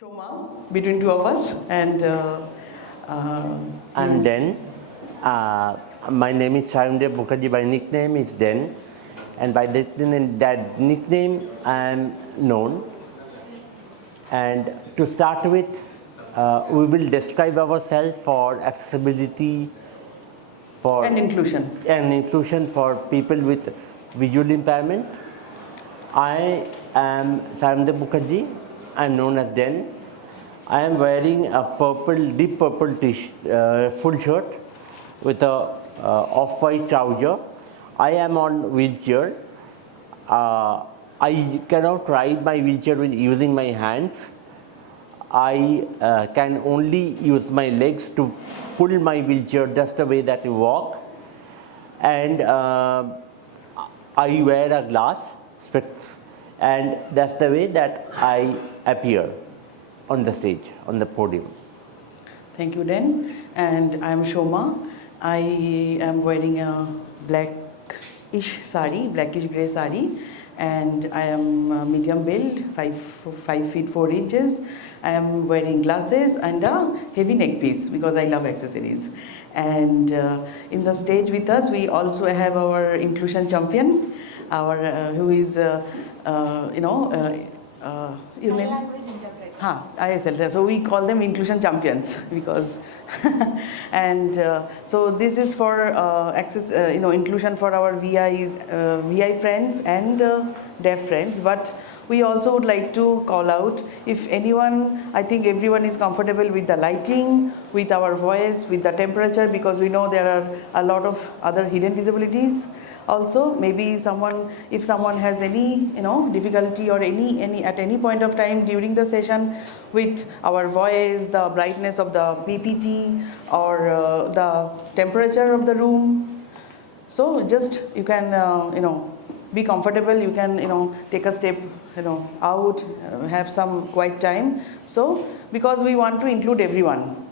Soma between two of us And then, my name is Sayomdeb Mukherjee. My nickname is Den, and by that nickname I am known. And to start with, we will describe ourselves for accessibility, for and inclusion for people with visual impairment. I am Sayomdeb Mukherjee. I am known as Den. I am wearing a deep purple full shirt with a off-white trouser. I am on wheelchair. I cannot ride my wheelchair using my hands. I can only use my legs to pull my wheelchair just the way that I walk. And I wear a glass specs, and that's the way that I appear on the stage, on the podium. Thank you, Den. And I am Soma. I am wearing a blackish grey sari, and I am medium build, 5 feet 4 inches. I am wearing glasses and a heavy neck piece because I love accessories. And in the stage with us, we also have our inclusion champion, who is, your name? ISL. So we call them inclusion champions because, and so this is for inclusion for our VI friends and deaf friends. But we also would like to call out if anyone, I think everyone is comfortable with the lighting, with our voice, with the temperature, because we know there are a lot of other hidden disabilities. Also, maybe if someone has any difficulty or at any point of time during the session with our voice, the brightness of the PPT, or the temperature of the room, so just you can be comfortable. You can take a step out, have some quiet time. So because we want to include everyone.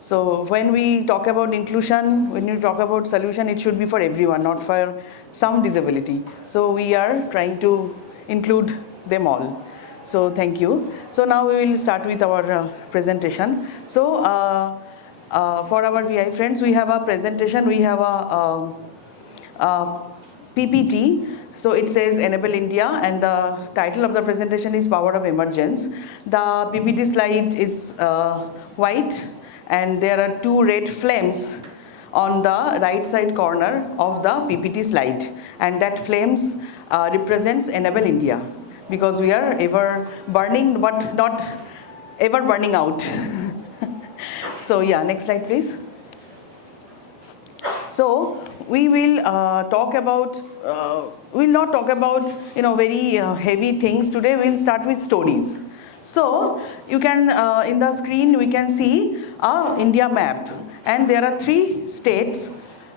So when we talk about inclusion, when you talk about solution, it should be for everyone, not for some disability. So we are trying to include them all. So thank you. So now we will start with our presentation. So for our VI friends, we have a presentation. We have a PPT. So it says Enable India, and the title of the presentation is Power of Emergence. The PPT slide is white, and there are 2 red flames on the right side corner of the PPT slide, and that flames represents Enable India, because we are ever burning but not ever burning out. So yeah, next slide please. So we will talk about, we'll not talk about very heavy things today. We'll start with stories. So you can, in the screen we can see a India map, and there are 3 states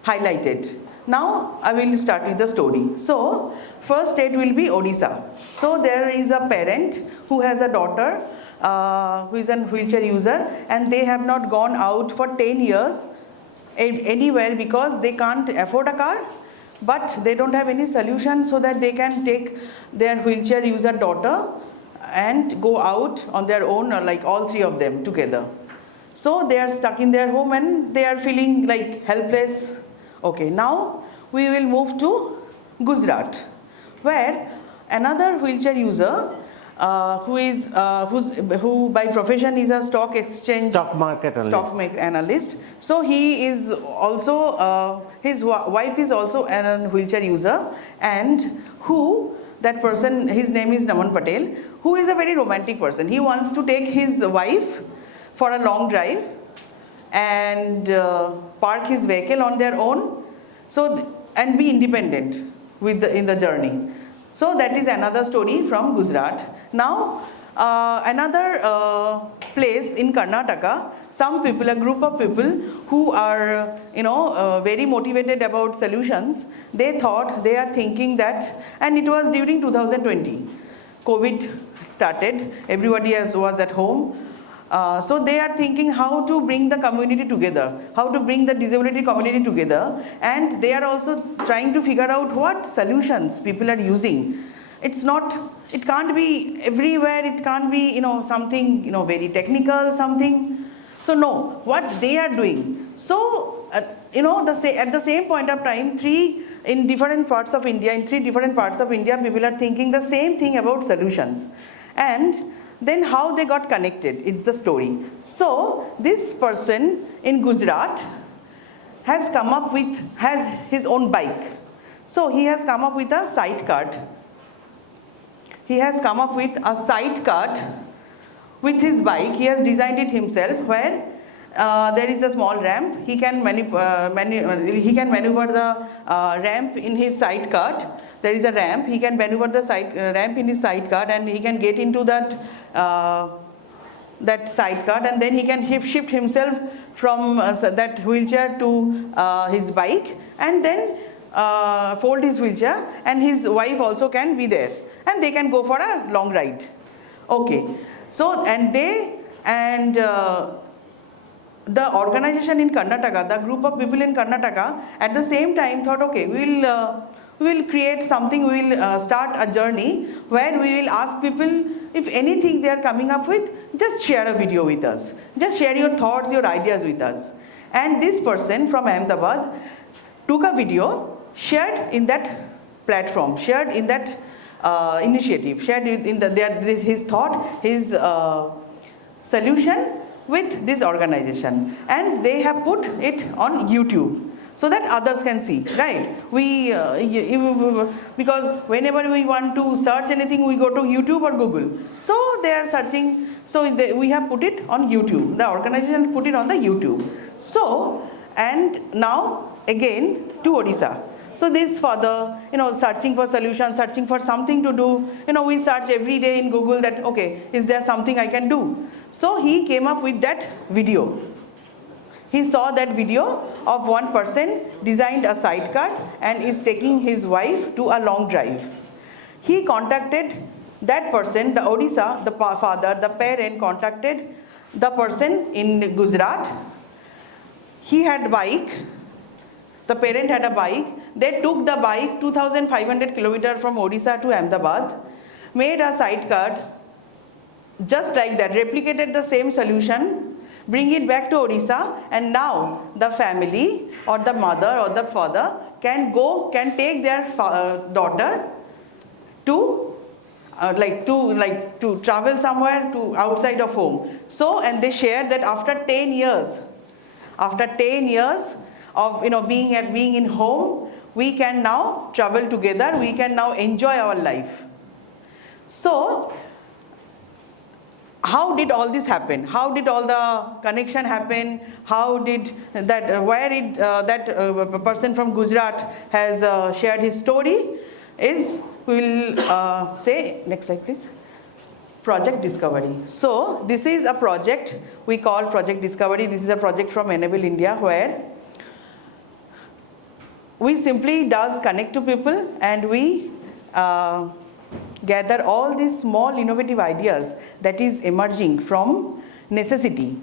highlighted. Now I will start with the story. So first state will be Odisha. So there is a parent who has a daughter who is a wheelchair user, and they have not gone out for 10 years anywhere because they can't afford a car, but they don't have any solution so that they can take their wheelchair user daughter and go out on their own, or like all 3 of them together. So they are stuck in their home and they are feeling like helpless. Okay, now we will move to Gujarat, where another wheelchair user who by profession is a stock market analyst. So he is also his wife is also a wheelchair user, and that person, his name is Naman Patel, who is a very romantic person. He wants to take his wife for a long drive and park his vehicle on their own, and be independent in the journey. So that is another story from Gujarat. Now another place in Karnataka, a group of people who are very motivated about solutions, they are thinking that, and it was during 2020, COVID started, everybody was at home. So they are thinking how to bring the community together, how to bring the disability community together, and they are also trying to figure out what solutions people are using it's not, it can't be everywhere, it can't be, something, very technical, something. So no, what they are doing. So, at the same point of time, in different parts of India, in 3 different parts of India, people are thinking the same thing about solutions. And then how they got connected, it's the story. So, this person in Gujarat has his own bike. So, he has come up with a side cart. He has come up with a side cart with his bike. He has designed it himself, where there is a small ramp. He can maneuver the ramp in his side cart. There is a ramp. He can maneuver the ramp in his side cart, and he can get into that side cart, and then he can shift himself from that wheelchair to his bike, and then fold his wheelchair, and his wife also can be there, and they can go for a long ride. Okay. So, the organization in Karnataka, the group of people in Karnataka, at the same time thought, okay, we will create something, we will start a journey where we will ask people, if anything they are coming up with, just share a video with us. Just share your thoughts, your ideas with us. And this person from Ahmedabad took a video, shared in that platform, shared in that initiative, shared in his thought, his solution with this organization, and they have put it on YouTube so that others can see, right? Because whenever we want to search anything, we go to YouTube or Google. So they are searching, we have put it on YouTube. The organization put it on the YouTube. So, and now again to Odisha. So this father, searching for solutions, searching for something to do, we search every day in Google that, okay, is there something I can do? So he came up with that video. He saw that video of one person designed a sidecar and is taking his wife to a long drive. He contacted that person, the Odisha, the father, the parent contacted the person in Gujarat. He had a bike. The parent had a bike. They took the bike 2,500 kilometers from Odisha to Ahmedabad, made a sidecar just like that, replicated the same solution, bring it back to Odisha, and now the family or the mother or the father can take their daughter to travel somewhere to outside of home. So, and they shared that after 10 years of being in home, we can now travel together, we can now enjoy our life. So, how did all this happen? How did all the connection happen? How did that, that person from Gujarat has shared his story is, we will say, next slide please, Project Discovery. So, this is a project we call Project Discovery. This is a project from Enable India, where we simply does connect to people, and we gather all these small innovative ideas that is emerging from necessity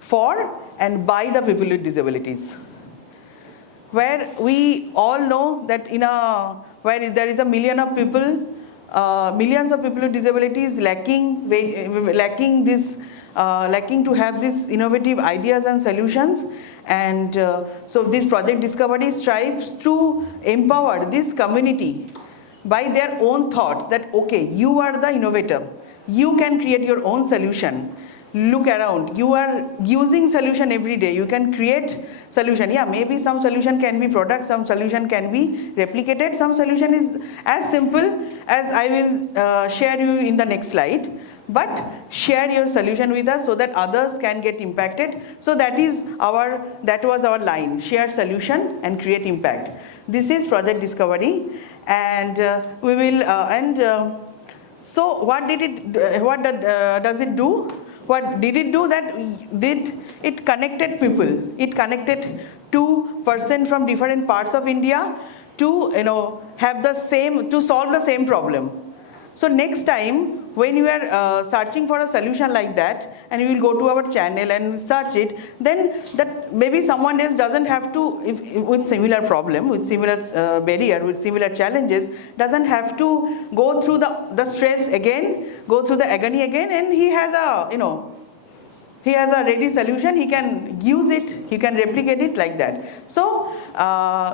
for and by the people with disabilities. Where we all know that where there is millions of people with disabilities lacking to have these innovative ideas and solutions. And so this Project Discovery strives to empower this community by their own thoughts that, okay, you are the innovator, you can create your own solution. Look around, you are using solution every day, you can create solution. Yeah, maybe some solution can be product, some solution can be replicated, some solution is as simple as I will share you in the next slide. But share your solution with us so that others can get impacted. So that was our line, share solution and create impact. This is Project Discovery, and we will so what does it do? What did it do? It connected people. It connected two persons from different parts of India to solve the same problem. So next time when you are searching for a solution like that, and you will go to our channel and search it, then that maybe someone else doesn't have to, with similar problem, with similar barrier, with similar challenges, doesn't have to go through the stress again, go through the agony again, and he has a, you know, he has a ready solution, he can use it, he can replicate it like that. So,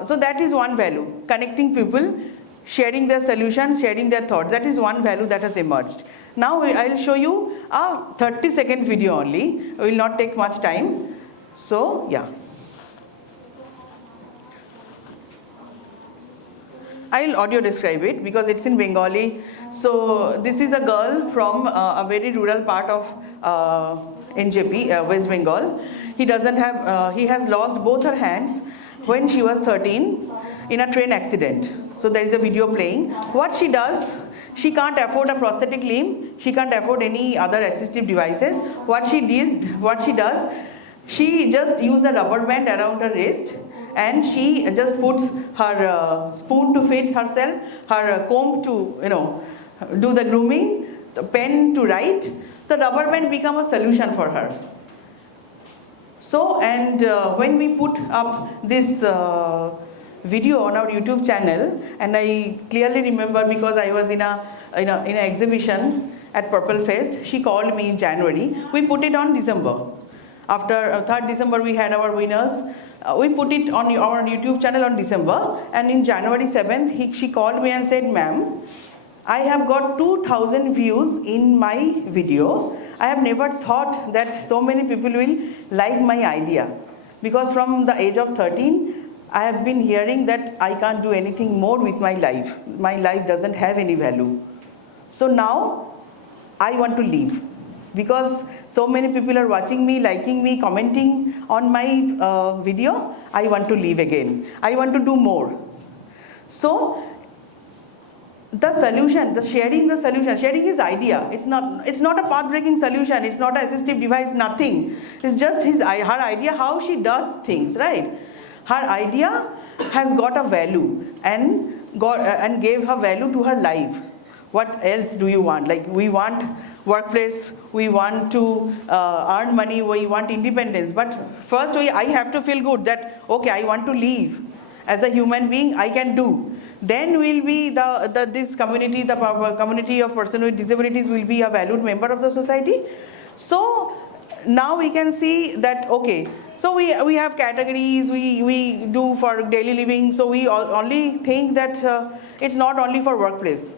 so that is one value, connecting people, sharing their solutions, sharing their thoughts. That is one value that has emerged. Now I will show you a 30 seconds video only. I will not take much time. So, yeah. I will audio describe it because it's in Bengali. So this is a girl from a very rural part of NJP, West Bengal. He doesn't have, he has lost both her hands when she was 13 in a train accident. So there is a video playing. What she does, she can't afford a prosthetic limb, she can't afford any other assistive devices. What she does, she just used a rubber band around her wrist, and she just puts her spoon to feed herself, her comb to, you know, do the grooming, the pen to write. The rubber band become a solution for her. So, and when we put up this video on our YouTube channel, and I clearly remember because I was in an exhibition at Purple Fest. She called me in January. We put it on December. After 3rd December, we had our winners. We put it on our YouTube channel on December, and in January 7th, she called me and said, "Ma'am, I have got 2,000 views in my video. I have never thought that so many people will like my idea, because from the age of 13, I have been hearing that I can't do anything more with my life. My life doesn't have any value. So now I want to leave, because so many people are watching me, liking me, commenting on my video. I want to leave again. I want to do more." So the solution, sharing his idea. It's not a path-breaking solution. It's not an assistive device. Nothing. It's just her idea, how she does things, right? Her idea has got a value and gave her value to her life. What else do you want? Like, we want workplace, we want to earn money, we want independence. But first, I have to feel good that, okay, I want to leave. As a human being, I can do. Then will be this community, the community of persons with disabilities will be a valued member of the society. So now we can see that, okay, so we have categories, we do for daily living. So we only think that it's not only for workplace.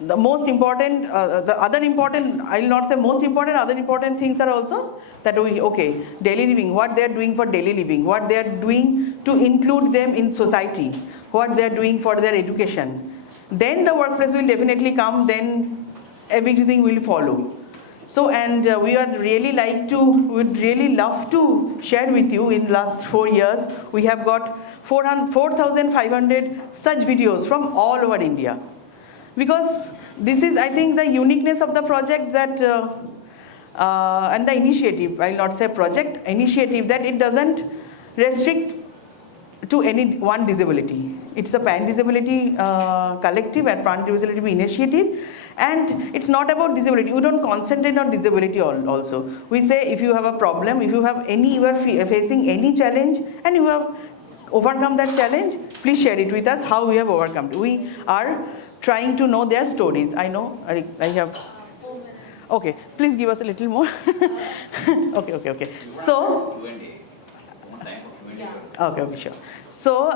The most important, the other important, I will not say most important, other important things are also that okay, daily living, what they are doing for daily living, what they are doing to include them in society, what they are doing for their education. Then the workplace will definitely come, then everything will follow. So, and we would really love to share with you in the last 4 years, we have got 4,500 such videos from all over India. Because this is, I think, the uniqueness of the project that, and the initiative, I will not say project, initiative, that it doesn't restrict to any one disability. It's a pan-disability collective and pan-disability initiative, and it's not about disability. We don't concentrate on disability also. We say if you have a problem, if you have you are facing any challenge and you have overcome that challenge, please share it with us how we have overcome it. We are trying to know their stories. I know I have. Okay, please give us a little more. Okay. So. Okay, sure. So,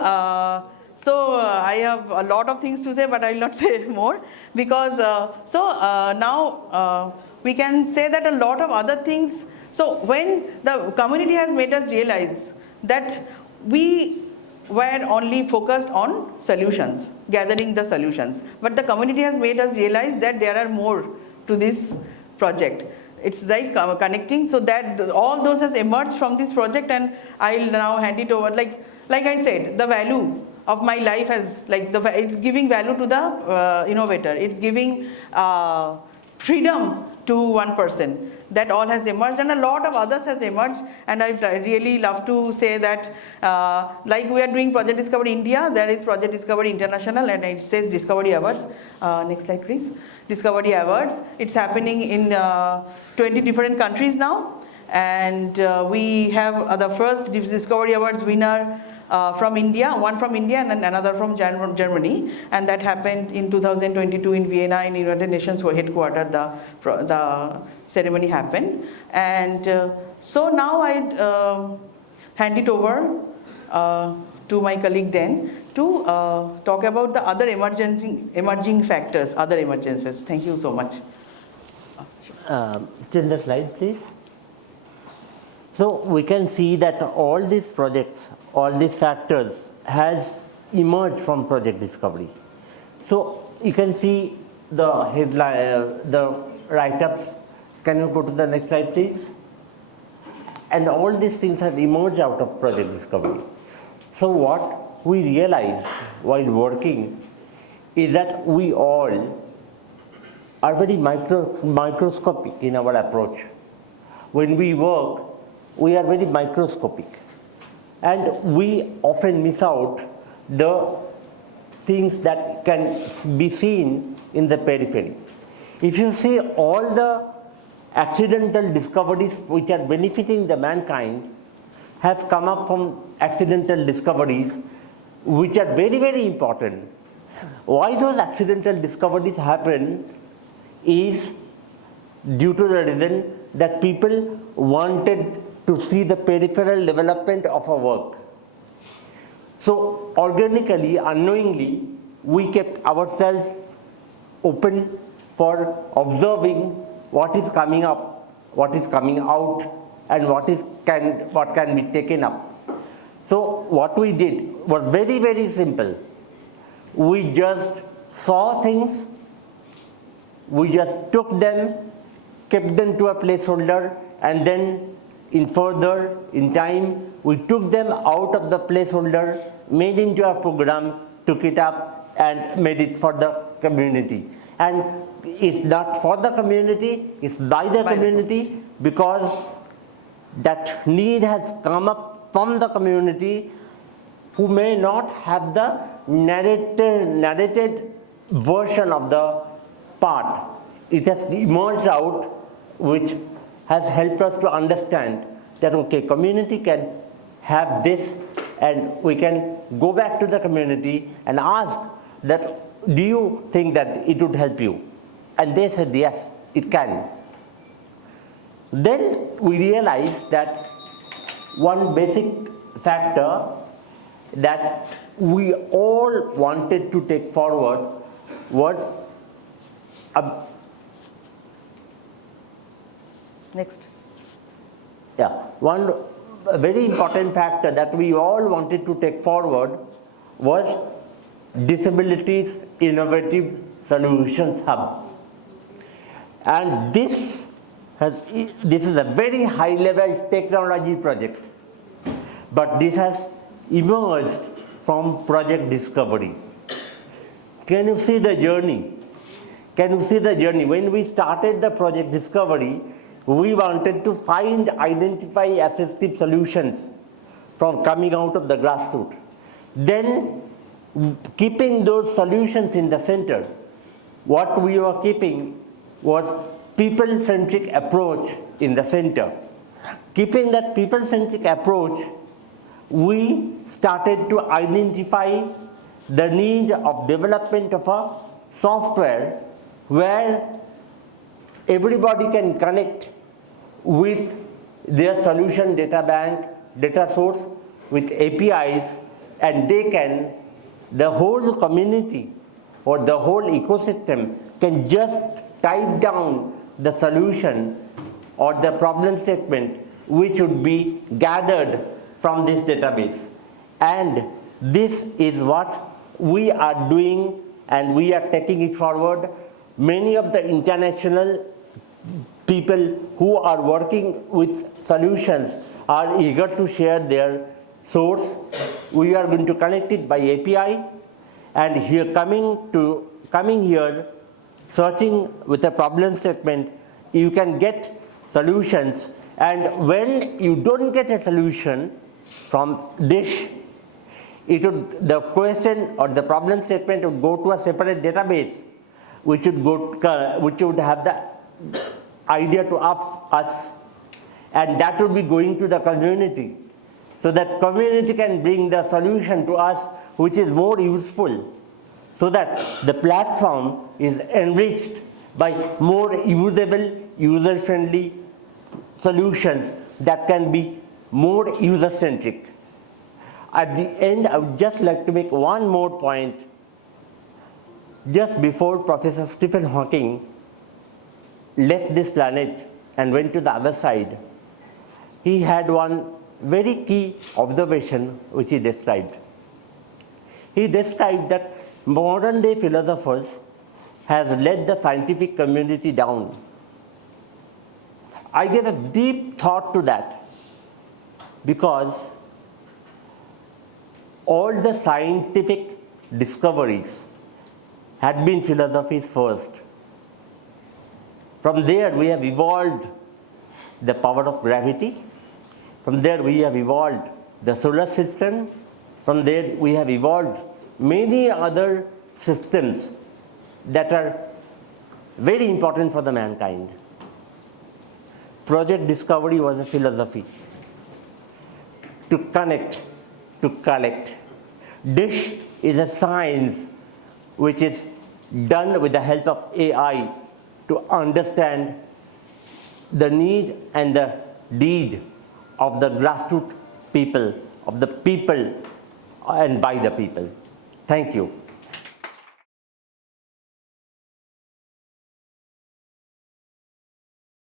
I have a lot of things to say, but I will not say more, because now we can say that a lot of other things. So when the community has made us realize that we were only focused on solutions, gathering the solutions, but the community has made us realize that there are more to this project. It's like connecting, so that all those has emerged from this project, and I'll now hand it over. Like I said, the value of my life has, it's giving value to the innovator. It's giving freedom to 1%. That all has emerged, and a lot of others has emerged, and I really love to say that like we are doing Project Discovery India, there is Project Discovery International, and it says Discovery Awards. Next slide please. Discovery Awards. It's happening in 20 different countries now, and we have the first Discovery Awards winner from India, one from India and another from Germany, and that happened in 2022 in Vienna in United Nations headquarters. The ceremony happened, and so now I hand it over to my colleague Dan to talk about the other emerging factors, other emergencies. Thank you so much. Change the slide, please. So we can see that all these projects, all these factors has emerged from Project Discovery. So you can see the headline, the write-ups. Can you go to the next slide, please? And all these things have emerged out of Project Discovery. So what we realized while working is that we all are very microscopic in our approach. When we work, we are very microscopic, and we often miss out the things that can be seen in the periphery. If you see all the accidental discoveries which are benefiting the mankind have come up from accidental discoveries which are very, very important. Why those accidental discoveries happen is due to the reason that people wanted to see the peripheral development of our work. So organically, unknowingly, we kept ourselves open for observing what is coming up, what is coming out, and what can be taken up. So what we did was very, very simple. We just saw things, we just took them, kept them to a placeholder, and then in time, we took them out of the placeholder, made into a program, took it up, and made it for the community. And it's not for the community, it's by the community, because that need has come up from the community who may not have the narrated version of the part. It has emerged out, which has helped us to understand that, okay, community can have this, and we can go back to the community and ask that, do you think that it would help you? And they said, yes, it can. Then we realized that one basic factor that we all wanted to take forward was Next. Yeah, one very important factor that we all wanted to take forward was Disabilities Innovative Solutions Hub. And this is a very high level technology project, but this has emerged from Project Discovery. Can you see the journey? Can you see the journey? When we started the Project Discovery, we wanted to identify assistive solutions from coming out of the grassroots. Then, keeping those solutions in the center, what we were keeping was people-centric approach in the center. Keeping that people-centric approach, we started to identify the need of development of a software where everybody can connect with their solution data bank, data source with APIs, and the whole community or the whole ecosystem can just type down the solution or the problem statement which would be gathered from this database. And this is what we are doing, and we are taking it forward. Many of the international people who are working with solutions are eager to share their source. We are going to connect it by API, and here coming here, searching with a problem statement you can get solutions, and when you don't get a solution from dish, the question or the problem statement would go to a separate database, which would have the idea to us, and that would be going to the community, so that community can bring the solution to us, which is more useful, so that the platform is enriched by more usable, user-friendly solutions that can be more user-centric. At the end, I would just like to make one more point. Just before Professor Stephen Hawking left this planet and went to the other side, he had one very key observation which he described. He described that modern day philosophers has led the scientific community down. I gave a deep thought to that, because all the scientific discoveries had been philosophies first. From there we have evolved the power of gravity. From there we have evolved the solar system. From there we have evolved many other systems that are very important for the mankind. Project Discovery was a philosophy to connect, to collect. Dish is a science which is done with the help of AI to understand the need and the deed of the grassroots people, of the people and by the people. Thank you.